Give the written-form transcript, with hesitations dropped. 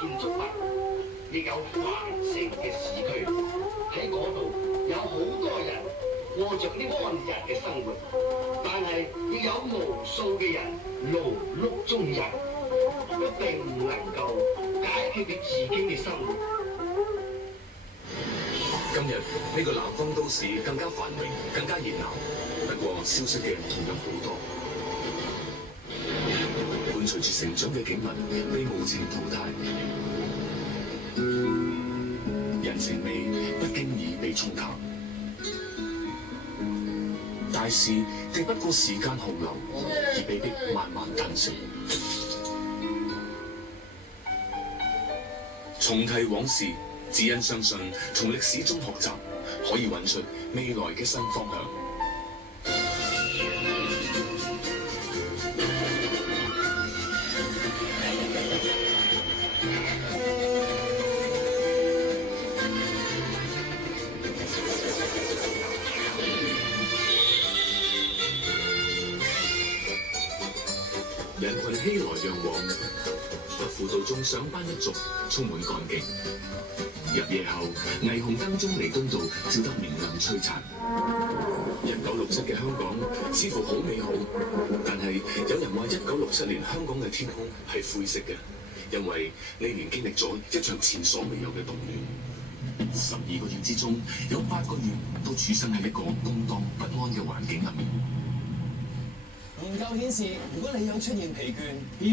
建築物，亦有繁盛嘅市區。喺嗰度有好多人過着啲安逸嘅生活，但係亦有無數嘅人勞碌終日，都並唔能夠解決佢自己嘅生活。今日呢個南方都市更加繁榮，更加熱鬧，不過消失嘅同樣好多。伴隨住成長嘅景物被無情淘汰，人情味不經意被沖淡。大事敵不過時間洪流，而被迫慢慢吞噬。重提往事，只因相信從歷史中學習，可以揾出未來嘅新方向。人群熙來攘往，不負道中上班一族充滿幹勁。入夜後，霓虹燈中彌敦道照得明亮璀璨。1967嘅香港似乎好美好，但係有人話1967年香港嘅天空係灰色嘅，因為呢年經歷咗一場前所未有嘅動亂。12個月之中，有8個月都處身喺一個動盪不安嘅環境入面。研究顯示，如果你有出現疲倦，